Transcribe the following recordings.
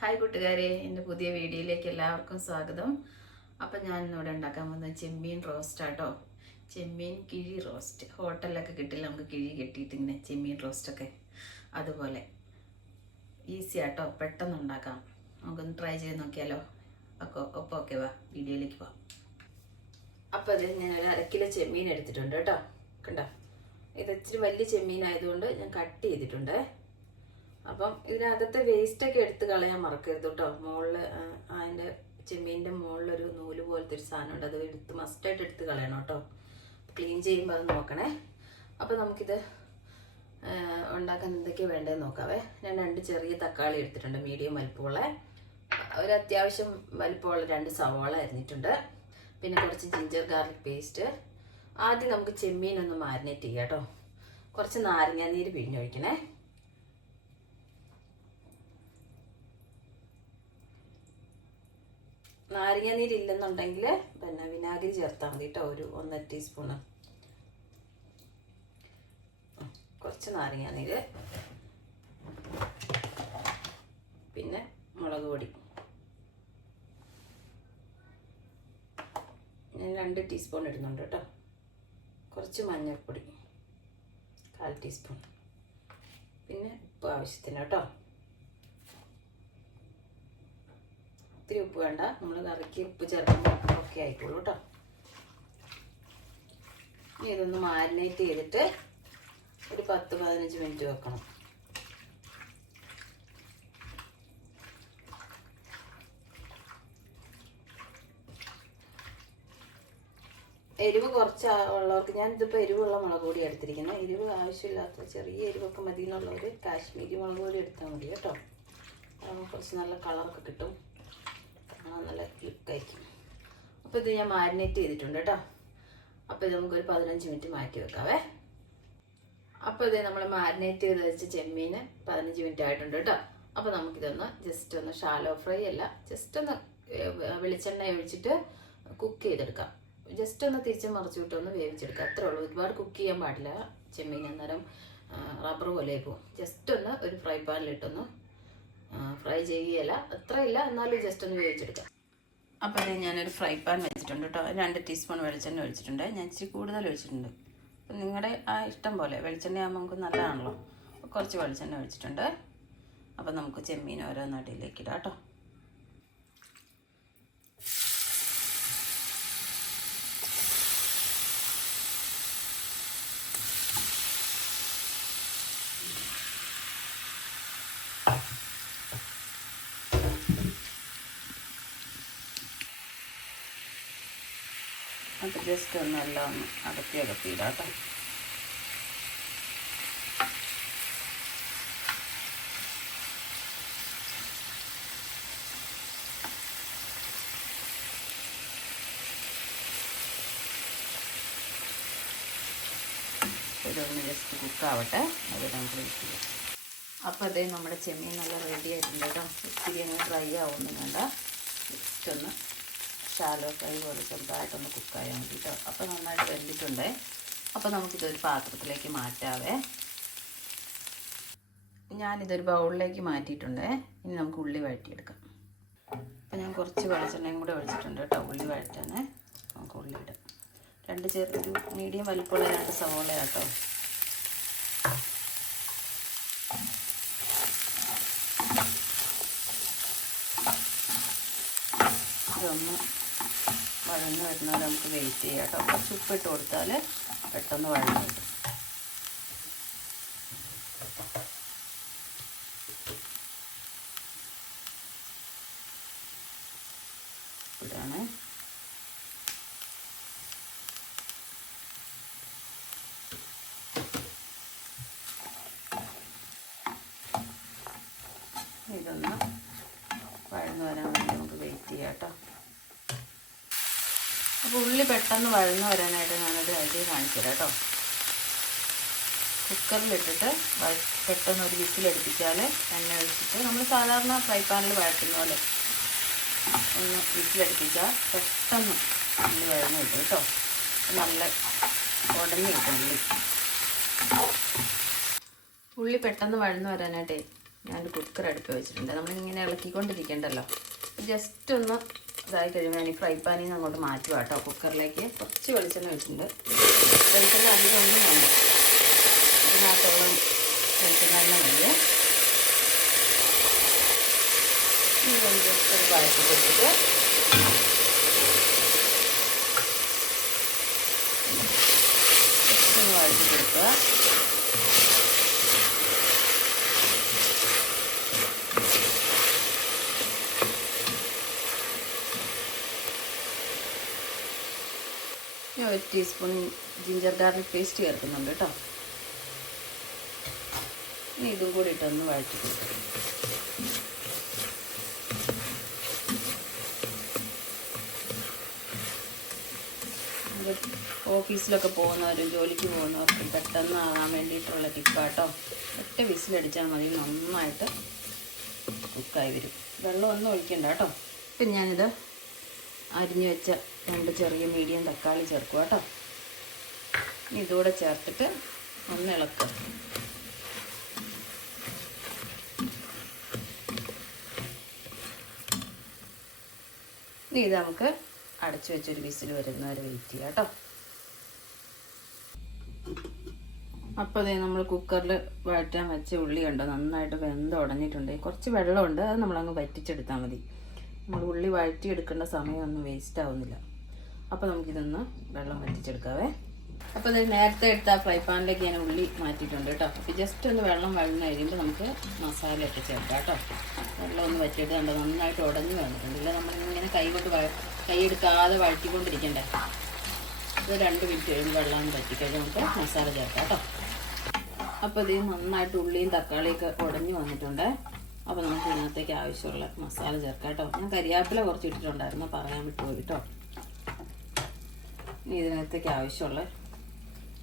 Hi കൂട്ടുകാരെ, എൻ്റെ പുതിയ വീഡിയോയിലേക്ക് എല്ലാവർക്കും സ്വാഗതം. അപ്പം ഞാൻ ഇന്നിവിടെ ഉണ്ടാക്കാൻ പോകുന്നത് ചെമ്മീൻ റോസ്റ്റ് ആട്ടോ. ചെമ്മീൻ കിഴി റോസ്റ്റ്. ഹോട്ടലിലൊക്കെ കിട്ടില്ല, നമുക്ക് കിഴി കെട്ടിയിട്ട് ഇങ്ങനെ ചെമ്മീൻ റോസ്റ്റൊക്കെ അതുപോലെ ഈസി ആട്ടോ, പെട്ടെന്ന് ഉണ്ടാക്കാം. നമുക്കൊന്ന് ട്രൈ ചെയ്ത് നോക്കിയാലോ. ഒപ്പം ഓക്കെ, വാ വീഡിയോയിലേക്ക് പോവാം. അപ്പം അത് ഞാൻ ഒരു 1 കിലോ ചെമ്മീൻ എടുത്തിട്ടുണ്ട് കേട്ടോ. കണ്ടോ, ഇത് ഇച്ചിരി വലിയ ചെമ്മീൻ ആയതുകൊണ്ട് ഞാൻ കട്ട് ചെയ്തിട്ടുണ്ട്. അപ്പം ഇതിനകത്തെ വേസ്റ്റൊക്കെ എടുത്ത് കളയാൻ മറക്കരുത് കേട്ടോ. മുകളിൽ അതിൻ്റെ ചെമ്മീൻ്റെ മുകളിലൊരു നൂല് പോലത്തെ ഒരു സാധനമുണ്ട്, അത് മസ്റ്റായിട്ട് എടുത്ത് കളയണം കേട്ടോ. ക്ലീൻ ചെയ്യുമ്പോൾ അത് നോക്കണേ. അപ്പോൾ നമുക്കിത് ഉണ്ടാക്കാൻ എന്തൊക്കെയാണ് വേണ്ടതെന്ന് നോക്കാവേ. ഞാൻ 2 ചെറിയ തക്കാളി എടുത്തിട്ടുണ്ട്, മീഡിയം വലിപ്പമുള്ള. ഒരു അത്യാവശ്യം വലിപ്പമുള്ള 2 സവാള അരിഞ്ഞിട്ടുണ്ട്. പിന്നെ കുറച്ച് ജിഞ്ചർ ഗാർലിക് പേസ്റ്റ്. ആദ്യം നമുക്ക് ചെമ്മീൻ ഒന്ന് മാരിനേറ്റ് ചെയ്യാം കേട്ടോ. കുറച്ച് നാരങ്ങാനീര് പിഴിഞ്ഞൊഴിക്കണേ. നാരങ്ങാനീരില്ലെന്നുണ്ടെങ്കിൽ പിന്നെ വിനാഗിരി ചേർത്താൽ മതി കേട്ടോ. ഒരു 1 ടീസ്പൂണ് കുറച്ച് നാരങ്ങാനീര്. പിന്നെ മുളക് പൊടി ഞാൻ 2 ടീസ്പൂൺ ഇടുന്നുണ്ട് കേട്ടോ. കുറച്ച് മഞ്ഞൾപ്പൊടി 1/4 ടീസ്പൂൺ. പിന്നെ ഉപ്പ് ആവശ്യത്തിന് കേട്ടോ. ഒത്തിരി ഉപ്പ് വേണ്ട, നമ്മൾ കറിക്ക് ഉപ്പ് ചേർക്കുമ്പോൾ ഓക്കെ ആയിക്കോളൂ കേട്ടോ. ഇനി ഇതൊന്ന് മാരിനേറ്റ് ചെയ്തിട്ട് ഒരു 10-15 മിനിറ്റ് വെക്കണം. എരിവ് കുറച്ച് ഉള്ളവർക്ക്, ഞാൻ ഇതിപ്പോൾ എരിവുള്ള മുളക് പൊടി എടുത്തിരിക്കുന്നത്. എരിവ് ആവശ്യമില്ലാത്ത ചെറിയ എരിവൊക്കെ മതി എന്നുള്ളവർ കാശ്മീരി മുളക് പൊടി എടുത്താൽ മതി കേട്ടോ. കുറച്ച് നല്ല കളറൊക്കെ കിട്ടും, നല്ല ലുക്കായിരിക്കും. അപ്പോൾ ഇത് ഞാൻ മാരിനേറ്റ് ചെയ്തിട്ടുണ്ട് കേട്ടോ. അപ്പോൾ ഇത് നമുക്കൊരു 15 മിനിറ്റ് മാറ്റി വെക്കാവേ. അപ്പോൾ ഇത് നമ്മൾ മാരിനേറ്റ് ചെയ്ത് വെച്ച ചെമ്മീന് 15 മിനിറ്റ് ആയിട്ടുണ്ട് കേട്ടോ. അപ്പോൾ നമുക്കിതൊന്ന് ജസ്റ്റ് ഒന്ന് ഷാലോ ഫ്രൈ അല്ല, ജസ്റ്റ് ഒന്ന് വെളിച്ചെണ്ണ ഒഴിച്ചിട്ട് കുക്ക് ചെയ്തെടുക്കാം. ജസ്റ്റ് ഒന്ന് തിരിച്ച് മറിച്ചിട്ട് ഒന്ന് വേവിച്ചെടുക്കാം, അത്രേ ഉള്ളൂ. ഒരുപാട് കുക്ക് ചെയ്യാൻ പാടില്ല, ചെമ്മീൻ അന്നേരം റബ്ബർ പോലെ പോകും. ജസ്റ്റ് ഒന്ന് ഒരു ഫ്രൈ പാനിലിട്ടൊന്ന് ഫ്രൈ ചെയ്യുകയല്ല, അത്രയില്ല, എന്നാലും ജസ്റ്റ് ഒന്ന് വേവിച്ചെടുക്കാം. അപ്പോൾ ഇത് ഞാനൊരു ഫ്രൈ പാൻ വെച്ചിട്ടുണ്ട് കേട്ടോ. 2 ടീസ്പൂൺ വെളിച്ചെണ്ണ ഒഴിച്ചിട്ടുണ്ട്. ഞാൻ ഇച്ചിരി കൂടുതൽ ഒഴിച്ചിട്ടുണ്ട്. അപ്പം നിങ്ങളുടെ ഇഷ്ടം പോലെ, വെളിച്ചെണ്ണ ആകുമ്പോൾ നമുക്ക് നല്ലതാണല്ലോ. കുറച്ച് വെളിച്ചെണ്ണ ഒഴിച്ചിട്ടുണ്ട്. അപ്പം നമുക്ക് ചെമ്മീൻ ഓരോ നടിയിലേക്ക് ഇടാം കേട്ടോ. അത് ജസ്റ്റ് ഒന്നെല്ലാം ഒന്ന് അകത്തി ഇടാം കേട്ടോ. ഇതൊന്ന് ജസ്റ്റ് കുക്കാവട്ടെ, അത് നമുക്ക് വെയിറ്റ് ചെയ്യാം. അപ്പോൾ അതേ നമ്മുടെ ചെമ്മീൻ നല്ല റെഡി ആയിട്ടുണ്ട് കേട്ടോ. ഇച്ചിരി അങ്ങ് ഫ്രൈ ആവുന്നു വേണ്ട, ജസ്റ്റ് ഒന്ന് ഷാലോ ഫ്രൈ പോലെ ചെറുതായിട്ടൊന്ന് കുക്കായാൽ മതി കേട്ടോ. അപ്പോൾ നന്നായിട്ട് വെന്തിട്ടുണ്ടേ. അപ്പോൾ നമുക്കിതൊരു പാത്രത്തിലേക്ക് മാറ്റാവേ. ഞാനിതൊരു ബൗളിലേക്ക് മാറ്റിയിട്ടുണ്ടേ. ഇനി നമുക്ക് ഉള്ളി വഴറ്റിയെടുക്കാം. അപ്പോൾ ഞാൻ കുറച്ച് വെളിച്ചെണ്ണയും കൂടെ ഒഴിച്ചിട്ടുണ്ട് കേട്ടോ. ഉള്ളി വഴറ്റാനേ നമുക്ക് ഉള്ളി ഇടാം. 2 ചെറിയൊരു മീഡിയം വലിപ്പമുള്ള 2 സവോള കേട്ടോ. ഇതൊന്ന് വഴന്ന് വരുന്നത് നമുക്ക് വെയിറ്റ് ചെയ്യാം കേട്ടോ. കുറച്ച് ഉപ്പിട്ട് കൊടുത്താൽ പെട്ടെന്ന് വഴന്ന് കിട്ടും. ഇതാണ് ഇതൊന്ന് വഴന്ന് വരാൻ വേണ്ടി നമുക്ക് വെയിറ്റ് ചെയ്യാം കേട്ടോ. അപ്പോൾ ഉള്ളി പെട്ടെന്ന് വഴന്ന് വരാനായിട്ട് ഞാനൊരു ഐഡിയ കാണിച്ചു തരാം കേട്ടോ. കുക്കറിലിട്ടിട്ട് പെട്ടെന്ന് ഒരു വിസിലടിപ്പിച്ചാൽ എണ്ണ ഒഴിച്ചിട്ട് നമ്മൾ സാധാരണ ഫ്രൈ പാനിൽ വഴറ്റുന്ന പോലെ ഒന്ന് വിസിലടിപ്പിച്ചാൽ പെട്ടെന്ന് ഉള്ളി വഴന്ന് കിട്ടും കേട്ടോ. നല്ല ഉടഞ്ഞ് കിട്ടും ഉള്ളി. ഉള്ളി പെട്ടെന്ന് വഴന്ന് വരാനായിട്ടേ ഞാൻ കുക്കർ അടുപ്പ് വെച്ചിട്ടുണ്ട്. നമ്മളിങ്ങനെ ഇളക്കിക്കൊണ്ടിരിക്കണ്ടല്ലോ. ജസ്റ്റ് ഒന്ന് ഇതായി കഴിയുമ്പോൾ ഞാൻ ഈ ഫ്രൈ പാനിൽ നിന്ന് അങ്ങോട്ട് മാറ്റുക കേട്ടോ. കുക്കറിലേക്ക് കുറച്ച് വെളിച്ചെണ്ണ വെച്ചിട്ടുണ്ട്. വെളിച്ചെണ്ണ അധികം ഒന്നും വേണ്ട, ഇതിനകത്തുള്ള വെളിച്ചെണ്ണ തന്നെ മതി. ഇതൊന്ന് ജസ്റ്റ് ഒന്ന് വഴറ്റി കൊടുത്തിട്ട് ജസ്റ്റ് ഒന്ന് വഴറ്റി കൊടുക്കുക. ഞാൻ 1 ടീസ്പൂൺ ജിഞ്ചർ ഗാർലിക് പേസ്റ്റ് ചേർക്കുന്നുണ്ട് കേട്ടോ. ഇനി ഇതും കൂടി ഇട്ടൊന്ന് വഴറ്റി കൊടുക്കും. ഓഫീസിലൊക്കെ പോകുന്നവരും ജോലിക്ക് പോകുന്നവർക്കും പെട്ടെന്ന് ആകാൻ വേണ്ടിയിട്ടുള്ള ടിപ്പാട്ടോ. ഒറ്റ വിസിലടിച്ചാൽ മതി, നന്നായിട്ട് കുക്കായി വരും. വെള്ളമൊന്നും ഒഴിക്കണ്ട കേട്ടോ. ഇപ്പം ഞാനിത് അരിഞ്ഞു വെച്ച 2 ചെറിയ മീഡിയം തക്കാളി ചേർക്കുക കേട്ടോ. ഇനി ഇതുകൂടെ ചേർത്തിട്ട് ഒന്ന് ഇളക്കുക. ഇനി ഇത് നമുക്ക് അടച്ചു വെച്ചൊരു വിസിൽ വരുന്നവരെ വെയിറ്റ് ചെയ്യാം കേട്ടോ. അപ്പോൾ അതേ നമ്മൾ കുക്കറിൽ വഴറ്റാൻ വെച്ച ഉള്ളി കണ്ടോ, നന്നായിട്ട് വെന്ത് ഉടഞ്ഞിട്ടുണ്ട്. കുറച്ച് വെള്ളമുണ്ട്, അത് നമ്മളങ്ങ് വറ്റിച്ചെടുത്താൽ മതി. നമ്മൾ ഉള്ളി വഴറ്റിയെടുക്കേണ്ട സമയമൊന്നും വേസ്റ്റ് ആവുന്നില്ല. അപ്പോൾ നമുക്കിതൊന്ന് വെള്ളം വറ്റിച്ചെടുക്കാവേ. അപ്പോൾ ഇത് നേരത്തെ എടുത്ത ഫ്രൈ പാനിലേക്ക് ഞാൻ ഉള്ളി മാറ്റിയിട്ടുണ്ട് കേട്ടോ. അപ്പോൾ ജസ്റ്റ് ഒന്ന് വെള്ളം വഴന്ന് കഴിയുമ്പോൾ നമുക്ക് മസാലയൊക്കെ ചേർക്കാം കേട്ടോ. വെള്ളം ഒന്ന് വറ്റിയിട്ട് കണ്ടോ, നന്നായിട്ട് ഉടഞ്ഞ് വന്നിട്ടുണ്ട്. ഇല്ല നമ്മളിങ്ങനെ കൈ എടുക്കാതെ വഴറ്റിക്കൊണ്ടിരിക്കണ്ടേ. ഇത് 2 മിനിറ്റ് കഴിയുമ്പോൾ വെള്ളം വറ്റിക്കഴിഞ്ഞാൽ നമുക്ക് മസാല ചേർക്കാം കേട്ടോ. അപ്പോൾ ഇത് നന്നായിട്ട് ഉള്ളിയും തക്കാളിയൊക്കെ ഉടഞ്ഞ് വന്നിട്ടുണ്ട്. അപ്പോൾ നമുക്ക് ഇതിനകത്തേക്ക് ആവശ്യമുള്ള മസാല ചേർക്കാം കേട്ടോ. ഞാൻ കരിയാപ്പില കുറച്ച് ഇട്ടിട്ടുണ്ടായിരുന്നു, പറയാൻ വിട്ടുപോയി കേട്ടോ. ഇനി ഇതിനകത്തേക്ക് ആവശ്യമുള്ള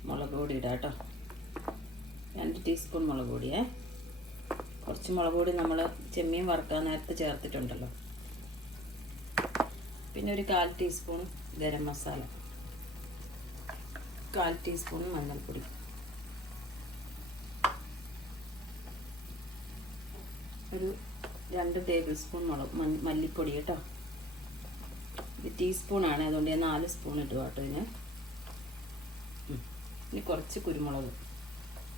മുളക് പൊടി ഇടാം കേട്ടോ. 2 ടീസ്പൂൺ മുളക് പൊടിയേ. കുറച്ച് മുളക് പൊടി നമ്മൾ ചെമ്മീൻ വറുക്കാൻ നേരത്തെ ചേർത്തിട്ടുണ്ടല്ലോ. പിന്നെ ഒരു 1/4 ടീസ്പൂൺ ഗരം മസാല, 1/4 ടീസ്പൂൺ മഞ്ഞൾപ്പൊടി, ഒരു 2 ടേബിൾ സ്പൂൺ മല്ലിപ്പൊടി കേട്ടോ. ഇത് ടീസ്പൂണാണ്, അതുകൊണ്ട് ഞാൻ 4 സ്പൂൺ ഇട്ടു കേട്ടോ ഇതിന്. ഇനി കുറച്ച് കുരുമുളക്,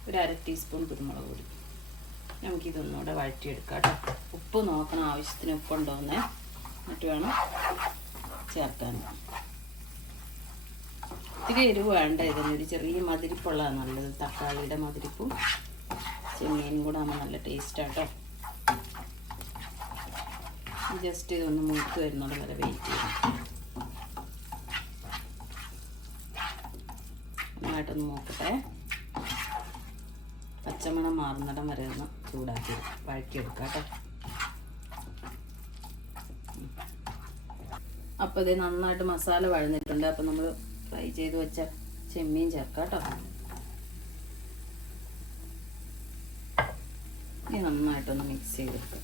ഒരു 1/2 ടീസ്പൂൺ കുരുമുളക് പൊടി. നമുക്കിതൊന്നുകൂടെ വഴറ്റിയെടുക്കാം കേട്ടോ. ഉപ്പ് നോക്കണം, ആവശ്യത്തിന് ഉപ്പുണ്ടോന്നേ, എന്നിട്ട് വേണം ചേർക്കാൻ. ഇത്തിരി എരിവ് വേണ്ട, ഇതിനൊരു ചെറിയ മതിരിപ്പുള്ളതാണ് നല്ലത്. തക്കാളിയുടെ മതിരിപ്പും ചെമ്മീനും കൂടെ ആകുമ്പോൾ നല്ല ടേസ്റ്റാട്ടോ. ജസ്റ്റ് ഇതൊന്ന് മൂത്ത് വരുന്നത് വരെ വെയിറ്റ് ചെയ്യണം. നന്നായിട്ടൊന്ന് നോക്കട്ടെ. പച്ചമണം മാറുന്നിടം വരെ ഒന്ന് ചൂടാക്കി വഴറ്റിയെടുക്കാം കേട്ടോ. അപ്പോൾ ഇത് നന്നായിട്ട് മസാല വഴന്നിട്ടുണ്ട്. അപ്പോൾ നമ്മൾ ഫ്രൈ ചെയ്ത് വെച്ച ചെമ്മീൻ ചേർക്കാം കേട്ടോ. ഇനി നന്നായിട്ടൊന്ന് മിക്സ് ചെയ്തെടുക്കാം.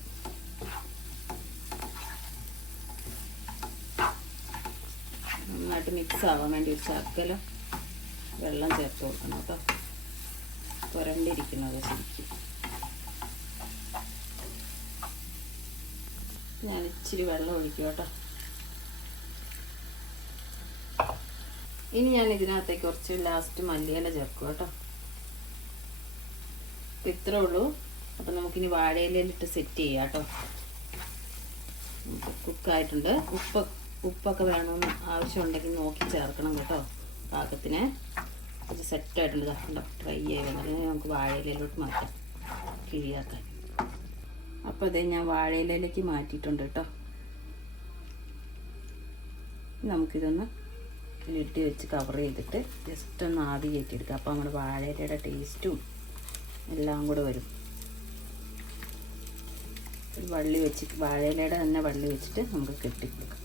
നന്നായിട്ട് മിക്സ് ആവാൻ വേണ്ടി ഒരു ശകലം വെള്ളം ചേർത്ത് കൊടുക്കണം കേട്ടോ. പുരണ്ടിരിക്കുന്നത് ശരിക്കും. ഞാൻ ഇച്ചിരി വെള്ളം ഒഴിക്കും കേട്ടോ. ഇനി ഞാൻ ഇതിനകത്തേക്ക് കുറച്ച് ലാസ്റ്റ് മല്ലിയില ചേർക്കും കേട്ടോ. ഇത്രേ ഉള്ളൂ. അപ്പം നമുക്കിനി വാഴയിലയിലിട്ട് സെറ്റ് ചെയ്യാം കേട്ടോ. കുക്കായിട്ടുണ്ട്. ഉപ്പൊക്കെ വേണമെന്ന് ആവശ്യമുണ്ടെങ്കിൽ നോക്കി ചേർക്കണം കേട്ടോ. പാകത്തിന് അത് സെറ്റായിട്ടുണ്ട്. കണ്ടോ, ഫ്രൈ ആയി വന്നിട്ട് നമുക്ക് വാഴയിലയിലോട്ട് മാറ്റാം, കിഴിയാക്കാൻ. അപ്പോൾ ഇതേ ഞാൻ വാഴയിലയിലേക്ക് മാറ്റിയിട്ടുണ്ട് കേട്ടോ. നമുക്കിതൊന്ന് ലിഡ് വെച്ച് കവർ ചെയ്തിട്ട് ജസ്റ്റ് ഒന്ന് ആവി കയറ്റിയെടുക്കുക. അപ്പോൾ നമ്മുടെ വാഴയിലയുടെ ടേസ്റ്റും എല്ലാം കൂടെ വരും. വള്ളി വെച്ചിട്ട് വാഴയിലയുടെ തന്നെ വള്ളി വെച്ചിട്ട് നമുക്ക് കെട്ടിക്കൊടുക്കാം.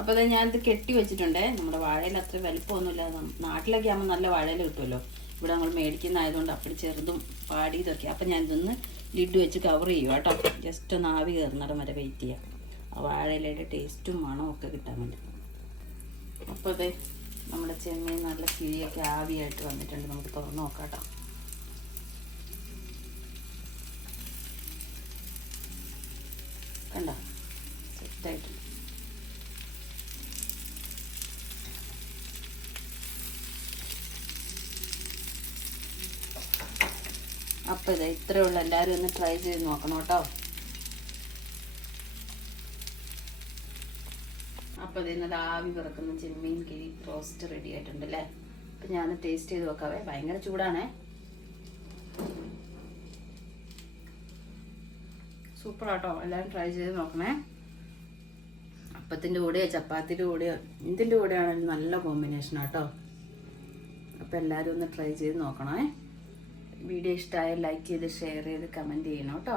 അപ്പോൾ അത് ഞാനിത് കെട്ടി വെച്ചിട്ടുണ്ട്. നമ്മുടെ വാഴയില അത്ര വലിപ്പമൊന്നുമില്ല. നാട്ടിലൊക്കെ ആകുമ്പോൾ നല്ല വാഴയില കിട്ടുമല്ലോ. ഇവിടെ നമ്മൾ മേടിക്കുന്നതായതുകൊണ്ട് അപ്പടി ചെറുതും പാടിയതൊക്കെ. അപ്പം ഞാനിതൊന്ന് ലിഡ് വെച്ച് കവർ ചെയ്യുക കേട്ടോ. ജസ്റ്റ് ഒന്ന് ആവി കയറുന്നിടം വരെ വെയിറ്റ് ചെയ്യാം, ആ വാഴയിലയുടെ ടേസ്റ്റും മണവും ഒക്കെ കിട്ടാൻ വേണ്ടി. അപ്പോൾ അതെ നമ്മുടെ ചെമ്മീൻ നല്ല കിഴിയൊക്കെ ആവിയായിട്ട് വന്നിട്ടുണ്ട്. നമുക്ക് തുറന്ന് നോക്കാം കേട്ടോ. അപ്പോൾ ഇത് ഇത്രയേ ഉള്ളൂ. എല്ലാവരും ഒന്ന് ട്രൈ ചെയ്ത് നോക്കണം കേട്ടോ. അപ്പോൾ ഇതിന്നത് ആവി പറക്കുന്ന ചെമ്മീൻ കിഴി റോസ്റ്റ് റെഡി ആയിട്ടുണ്ട് അല്ലേ. അപ്പം ഞാൻ ടേസ്റ്റ് ചെയ്ത് നോക്കാവേ. ഭയങ്കര ചൂടാണേ. സൂപ്പറാട്ടോ. എല്ലാവരും ട്രൈ ചെയ്ത് നോക്കണേ. അപ്പത്തിൻ്റെ കൂടെയോ ചപ്പാത്തിൻ്റെ കൂടെയോ ഇതിൻ്റെ കൂടെയാണെങ്കിലും നല്ല കോമ്പിനേഷനാട്ടോ. അപ്പോൾ എല്ലാവരും ഒന്ന് ട്രൈ ചെയ്ത് നോക്കണേ. വീഡിയോ ഇഷ്ടമായാൽ ലൈക്ക് ചെയ്ത് ഷെയർ ചെയ്ത് കമൻറ്റ് ചെയ്യണം കേട്ടോ.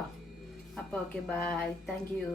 അപ്പോൾ ഓക്കെ, ബൈ, താങ്ക് യു.